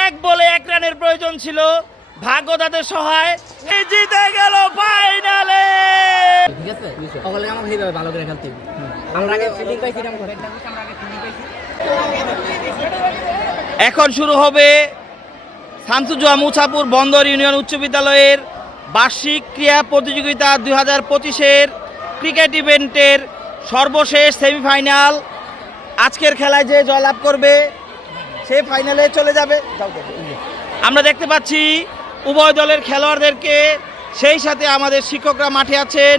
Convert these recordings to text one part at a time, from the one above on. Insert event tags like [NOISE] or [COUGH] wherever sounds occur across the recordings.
এক বলে এক রানের প্রয়োজন ছিল। ভাগ্য তাদের সহায়। জিতে গেল ফাইনালে। ঠিক আছে? সকলে ভালো করে খেলতে আমরা আগে ফিল্ডিং পাইছি এখন শুরু হবে শামসুজোয়া মুছাপুর বন্দর ইউনিয়ন উচ্চ বিদ্যালয়ের বার্ষিক ক্রীড়া প্রতিযোগিতা দুই হাজার পঁচিশের ক্রিকেট ইভেন্টের সর্বশেষ সেমিফাইনাল। আজকের খেলায় যে জয়লাভ করবে সে ফাইনালে চলে যাবে। আমরা দেখতে পাচ্ছি উভয় দলের খেলোয়াড়দেরকে সেই সাথে আমাদের শিক্ষকরা মাঠে আছেন।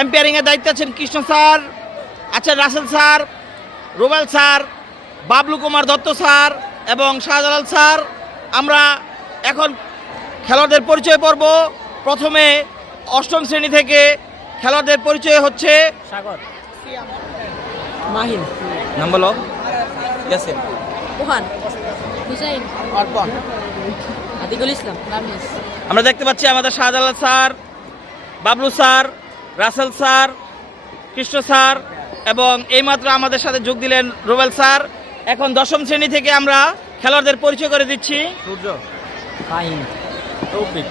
এম্পায়ারিংয়ের দায়িত্বে আছেন কৃষ্ণ স্যার আছেন Rasel sir Rubel sir Bablu Kumar Dutta sir এবং শাহজালাল স্যার। আমরা এখন খেলোয়াড়দের পরিচয় পর্ব। প্রথমে অষ্টম শ্রেণি থেকে খেলোয়াড়দের পরিচয় হচ্ছে সাগর। মাহিন নাম বলো ইয়াসিন ওহান হুসাইন অর্পণ। আতিকুল ইসলাম আমরা দেখতে পাচ্ছি আমাদের Shahjalal sir Bablu sir Rasel sir Krishna sir এবং এইমাত্র আমাদের সাথে যোগ দিলেন রুবেল স্যার। এখন দশম শ্রেণি থেকে আমরা খেলোয়াড়দের পরিচয় করে দিচ্ছি। সূর্য। মাহিন তৌফিক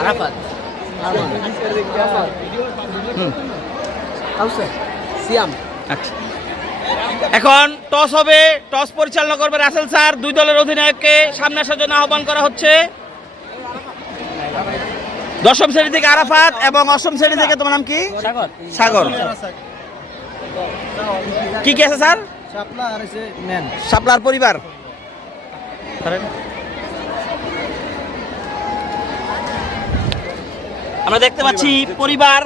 আরাফাত কাউসার সিয়াম। আচ্ছা। এখন টস হবে টস পরিচালনা করবে রাসেল স্যার। দুই দলের অধিনায়ককে সামনে আসার জন্য আহ্বান করা হচ্ছে। দশম শ্রেণি থেকে আরাফাত এবং অষ্টম শ্রেণি থেকে তোমার নাম কি? সাগর। সাগর। কি কি আছে স্যার? শাপলার পরিবার। আমরা দেখতে পাচ্ছি পরিবার।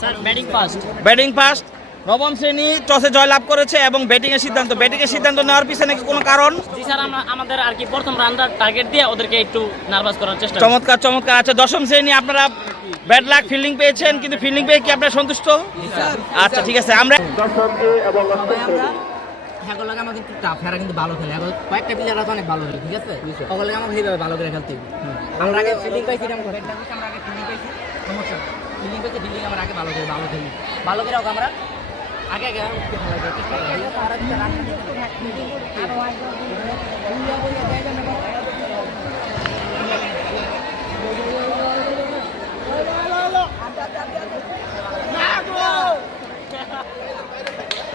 Sir batting first batting first নবম শ্রেণি টসে জয়লাভ করেছে এবং ব্যাটিং এর সিদ্ধান্ত। ব্যাটিং এর সিদ্ধান্ত নেওয়ার পিছনে কি কোনো কারণ? জি স্যার আমরা আমাদের আর কি প্রথম রানটা টার্গেট দিয়ে ওদেরকে একটু নার্ভাস করার চেষ্টা করি। চমৎকার চমৎকার। আছে দশম শ্রেণি আপনারা ব্যাড লাক ফিল্ডিং পেয়েছেন কিন্তু ফিল্ডিং পেয়ে কি আপনারা সন্তুষ্ট? আচ্ছা ঠিক আছে আমরা হ্যাঁ আমাদের একটু টাফ হ্যাঁ কিন্তু ভালো খেলে। কয়েকটা প্লেয়াররা তো অনেক ভালো খেলে ঠিক আছে? সকলে আমাকে সেইভাবে ভালো করে খেলতে আমরা আগে ফিল্ডিং পাইছি এরকম ঘরে আমরা আগে ফিল্ডিং পাইছি। সমস্যা ফিল্ডিং পাইছি ফিল্ডিং আমরা আগে ভালো করে ভালো খেলি। ভালো করে আমরা। আগে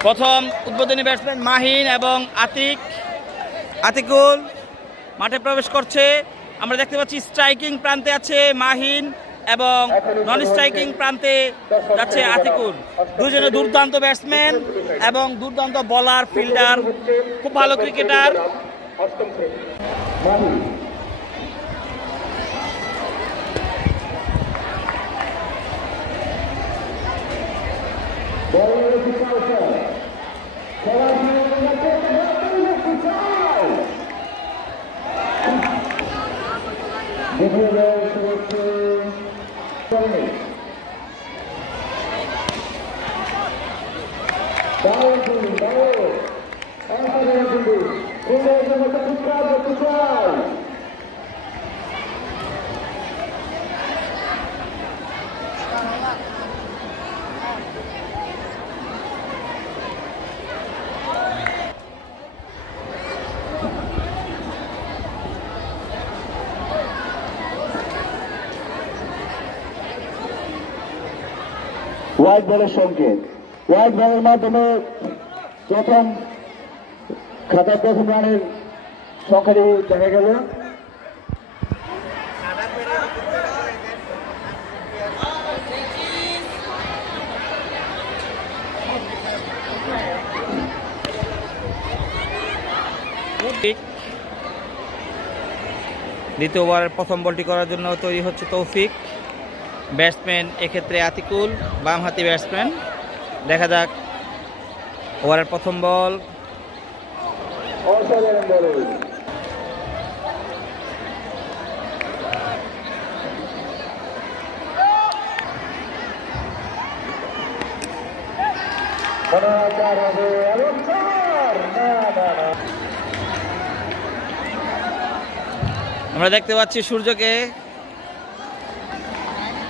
প্রথম উদ্বোধনী ব্যাটসম্যান মাহিন এবং আতিক। আতিকুল, মাঠে প্রবেশ করছে। আমরা দেখতে পাচ্ছি স্ট্রাইকিং প্রান্তে আছে মাহিন। এবং নন স্ট্রাইকিং প্রান্তে যাচ্ছে আতিকুল। দুজনে দুর্দান্ত ব্যাটসম্যান এবং দুর্দান্ত বলার ফিল্ডার খুব ভালো ক্রিকেটার হোয়াইট বলের সংকেত হোয়াইট বলের মাধ্যমে প্রথম খাতার প্রথম রানের সংখ্যাটি দেখা গেল। দ্বিতীয় ওভারের প্রথম বলটি করার জন্য তৈরি হচ্ছে তৌফিক। ব্যাটসম্যান এক্ষেত্রে আতিকুল বামহাতি ব্যাটসম্যান। দেখা যাক ওভারের প্রথম বল। আমরা দেখতে পাচ্ছি সূর্যকে।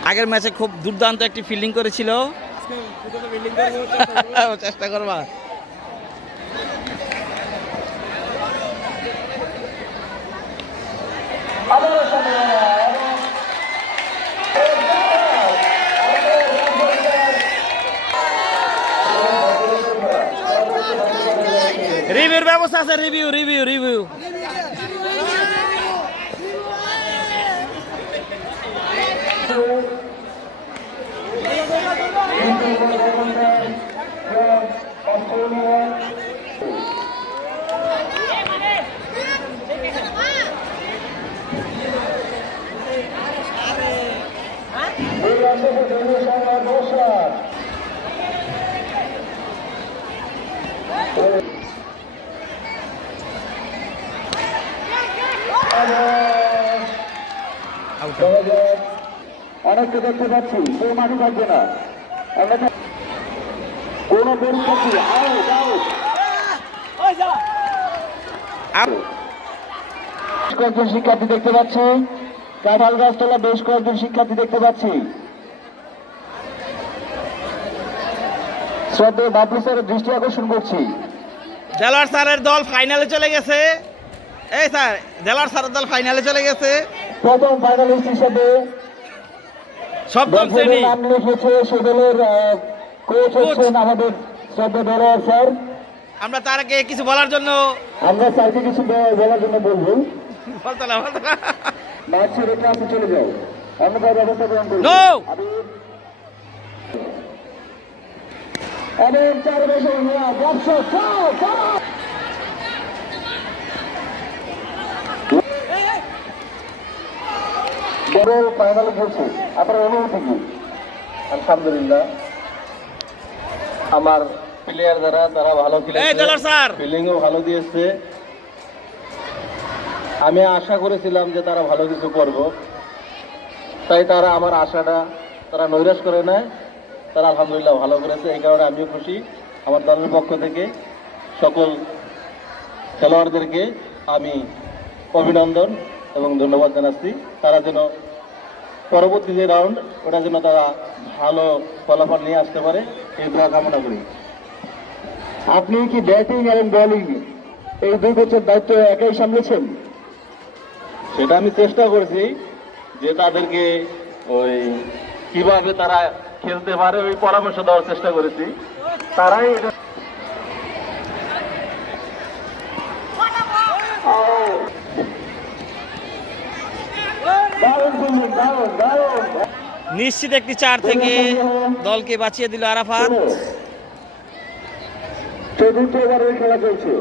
আগের ম্যাচে খুব দুর্দান্ত একটি ফিল্ডিং করেছিল। [LAUGHS] চেষ্টা করবা। রিভিউর ব্যবস্থা আছে review review review অনেককে দেখতে পাচ্ছি কেউ মাঠে থাকবে না। কোন পরীক্ষার্থী কয়েকজন শিক্ষার্থী দেখতে পাচ্ছি। কাঁঠাল গাছতলা বেশ কয়েকজন শিক্ষার্থী দেখতে পাচ্ছি। শ্রদ্ধেয় বাবলু স্যারের দৃষ্টি আকর্ষণ করছি। দেলার স্যারের দল ফাইনালে চলে গেছে। এই স্যার দেলার স্যারের দল ফাইনালে চলে গেছে। প্রথম ফাইনালিস্ট হিসেবে সপ্তম শ্রেণি। নাম লিখেছে সে দলের কোচ হচ্ছেন আমাদের শ্রদ্ধা দেওয়ার স্যার। আমরা তার আগে কিছু বলার জন্য আমরা স্যারকে কিছু বলার জন্য বলব। বলতো না বলতো না। মাঠ ছেড়ে ক্লাসে চলে যাও। অন্যথায় ব্যবস্থা গ্রহণ করব! এবং চার বছর বড় ফাইনাল খেলছে। আপনার অনুভূতি কি? আলহামদুলিল্লাহ। আমার প্লেয়ার যারা তারা ভালো এই ফিল্ডিংও ভালো দিয়েছে। আমি আশা করেছিলাম যে তারা ভালো কিছু করব। তাই তারা আমার আশাটা তারা নৈরাশ করে নেয়। তারা আলহামদুলিল্লাহ ভালো করেছে। এই কারণে আমিও খুশি আমার দলের পক্ষ থেকে। সকল খেলোয়াড়দেরকে আমি অভিনন্দন এবং ধন্যবাদ জানাচ্ছি। তারা যেন পরবর্তী যে রাউন্ড ওটা যেন তারা ভালো ফলাফল নিয়ে আসতে পারে, এই দোয়া কামনা করি। আপনি কি ব্যাটিং এবং বোলিং এই দুই কোচের দায়িত্ব একাই সামলেছেন? সেটা আমি চেষ্টা করেছি যে তাদেরকে ওই কীভাবে তারা খেলতে পারে, ওই পরামর্শ দেওয়ার চেষ্টা করেছি। তারাই এটা নিশ্চিত একটি চার থেকে দলকে বাঁচিয়ে দিল আরাফাত। চতুর্থ ওভারের খেলা চলছে।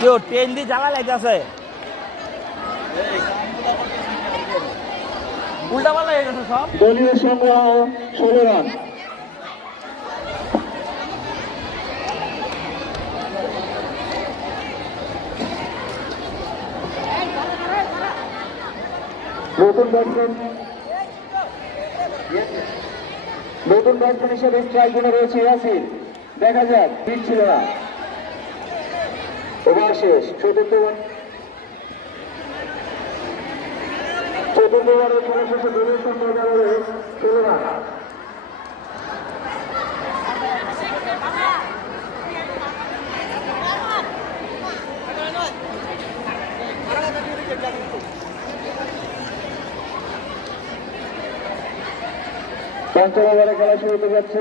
কেউ ট্রেন দিয়ে জ্বালা রান নতুন ব্যাটসম্যান নতুন হিসেবে স্ট্রাইক জোনে রয়েছে দেখা যাক ছিল না। ওভার শেষ চতুর্থ চতুর্থ ওভারের খেলা শেষে পঞ্চম ওভারে খেলা শুরু হতে যাচ্ছে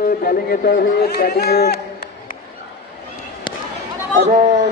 এবং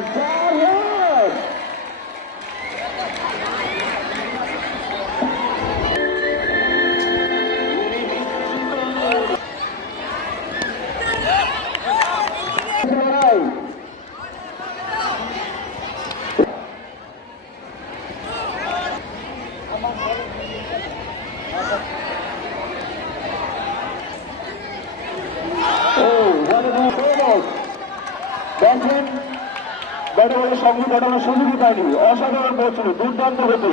ব্যাটে এই ঘটানোর সুযোগই পায়নি অসাধারণ বলছিল দুর্দান্ত হতো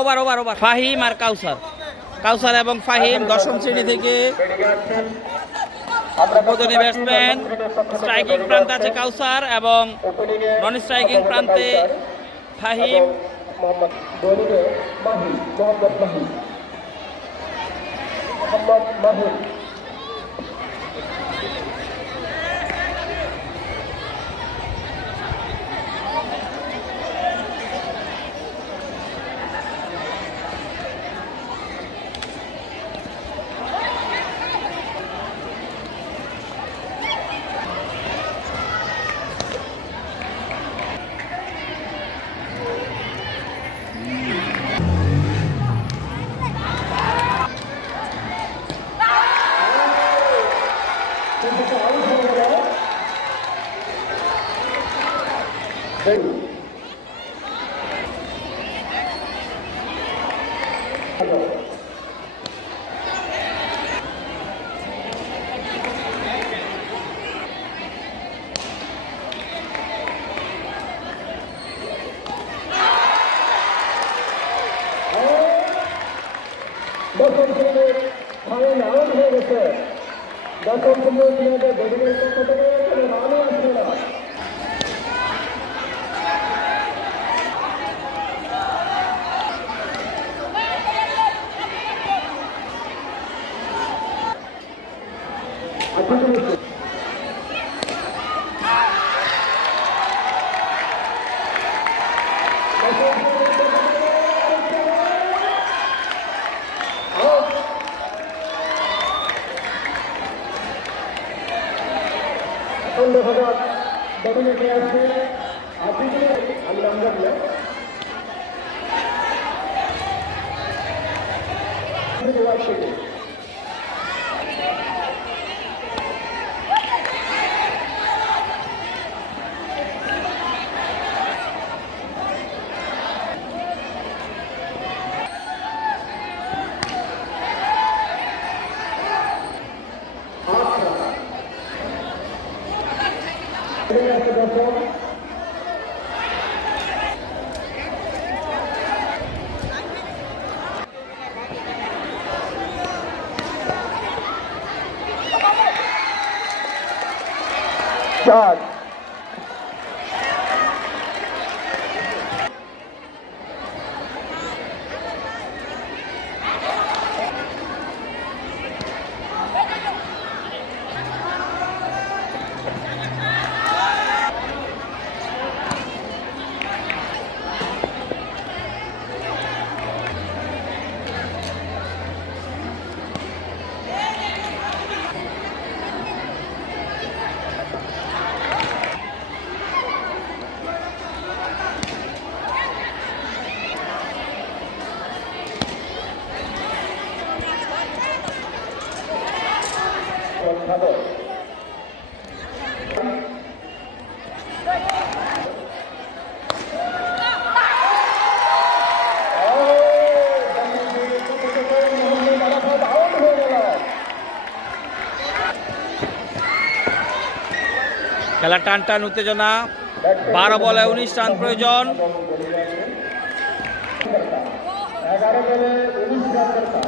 ওভার ওভার ওভার ফাহিম আর কাউসার। কাউসার এবং ফাহিম দশম শ্রেণি থেকে ব্যাটসম্যান স্ট্রাইকিং প্রান্তে আছে কাউসার এবং নন স্ট্রাইকিং প্রান্তে ফাহিম। মোহাম্মদ Дмитрий Вашилин. Shot. খেলা টান টান উত্তেজনা বারো বলে উনিশ রান প্রয়োজন। এগারো বলে উনিশ রান দরকার।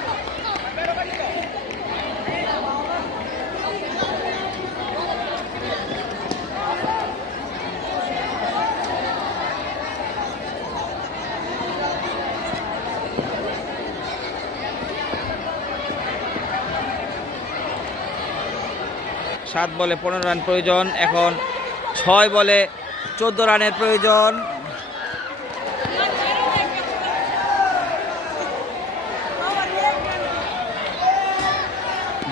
সাত বলে পনেরো রান প্রয়োজন। এখন ছয় বলে চোদ্দ রানের প্রয়োজন।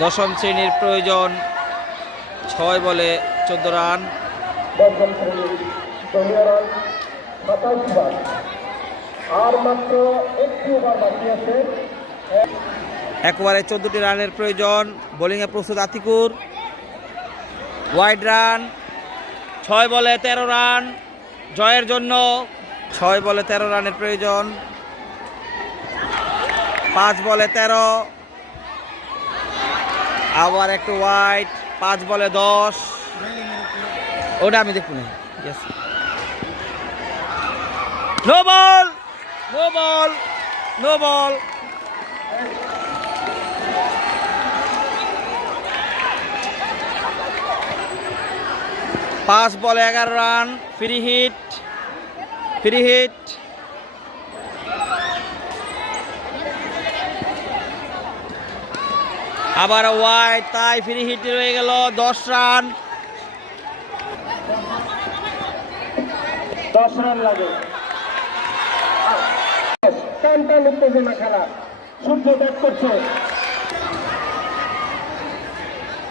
দশম শ্রেণির প্রয়োজন ছয় বলে চোদ্দ রান। আর মাত্র একটি ওভার বাকি আছে। একবারে চোদ্দটি রানের প্রয়োজন। বোলিংয়ে প্রস্তুত আতিকুর। ওয়াইড রান, ছয় বলে তেরো রান, জয়ের জন্য ছয় বলে তেরো রানের প্রয়োজন। পাঁচ বলে তেরো, আবার একটু ওয়াইড, পাঁচ বলে দশ। ওটা আমি দেখব না। No ball no ball no ball পাঁচ বলে এগারো run free hit free hit আবার ওয়াই তাই ফ্রি হিট রয়ে গেল দশ রান। দশ রান লাগে। টান টান উত্তেজনা খেলা। সূর্য ব্যাট করছে।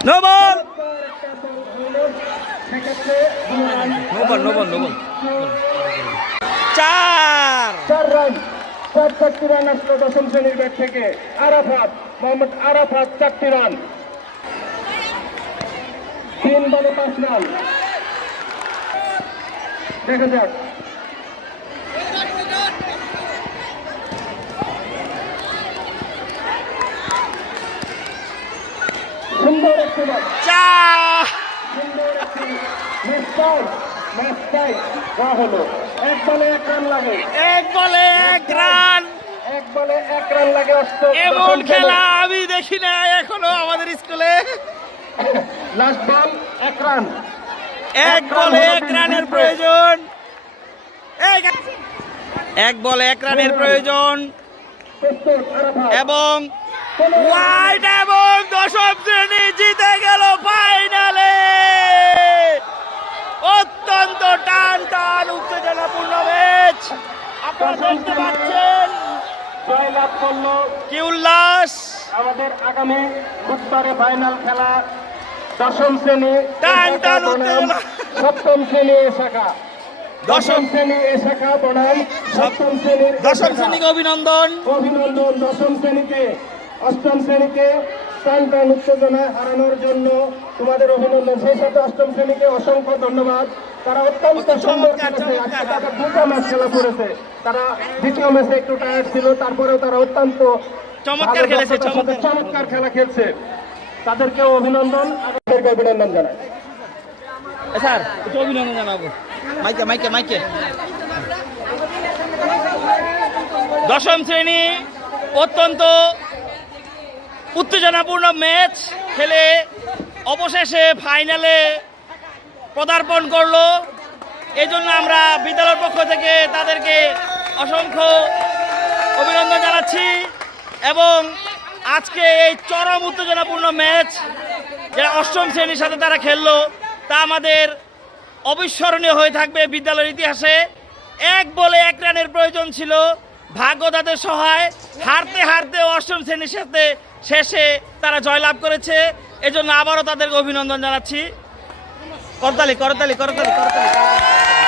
No ball! একটা বল হইল, সেক্ষেত্রে দুই run. No ball no ball no ball চার! চার রান চার চারটি রান আসলো দশম শ্রেণির ব্যাট থেকে। আরাফাত মোহাম্মদ আরাফাত চারটি রান। তিন বলে পাঁচ রান। দেখা যাক। সুন্দর একটি চার সুন্দর একটি ম্যাচ টাই ম্যাচ টাই যা হলো। এক বলে এক রান লাগে। এক বলে এক রান এক বলে এক রান লাগে এমন খেলা। আমি দেখি না এখনও আমাদের স্কুলে। লাস্ট বল এক রান এক বলে এক রানের প্রয়োজন। এক বলে এক রানের প্রয়োজন। এবং হোয়াইট এবং দশম শ্রেণি জিতে গেল ফাইনালে অত্যন্ত টান টান উত্তেজনাপূর্ণ ম্যাচ আপনারা দেখতে পাচ্ছেন। জয়লাভ করল। কি উল্লাস। আমাদের আগামী বুধবারে ফাইনাল খেলা দশম শ্রেণি টান টান উত্তেজনা। সপ্তম শ্রেণি শাখা দশম। শ্রেণি এ শাখা বনাম সপ্তম শ্রেণির দশম। শ্রেণীকে অভিনন্দন। অভিনন্দন। দশম শ্রেণীকে অষ্টম শ্রেণীকে টান টান উত্তেজনায় হারানোর জন্য তোমাদের অভিনন্দন। সেই সাথে অষ্টম শ্রেণীকে অসংখ্য ধন্যবাদ। তারা অত্যন্ত সুন্দর। দুটো ম্যাচ খেলা করেছে। তারা দ্বিতীয় ম্যাচে একটু টায়ার্ড ছিল তারপরেও তারা অত্যন্ত চমৎকার খেলেছে, চমৎকার। চমৎকার খেলা খেলছে। তাদেরকেও অভিনন্দন তাদেরকে অভিনন্দন জানাই। স্যার একটু অভিনন্দন জানাব। মাইকে মাইকে মাইকে। দশম শ্রেণি অত্যন্ত উত্তেজনাপূর্ণ ম্যাচ খেলে অবশেষে ফাইনালে পদার্পণ করল। এই জন্য আমরা বিদ্যালয়ের পক্ষ থেকে তাদেরকে অসংখ্য অভিনন্দন জানাচ্ছি এবং আজকে এই চরম উত্তেজনাপূর্ণ ম্যাচ যারা অষ্টম শ্রেণির সাথে তারা খেললো, তা আমাদের অবিস্মরণীয় হয়ে থাকবে বিদ্যালয়ের ইতিহাসে। এক বলে এক রানের প্রয়োজন ছিল। ভাগ্য তাদের সহায়। হারতে হারতে অষ্টম শ্রেণির সাথে শেষে তারা জয়লাভ করেছে। এজন্য আবারও তাদেরকে অভিনন্দন জানাচ্ছি। করতালি করতালি করতালি করতালি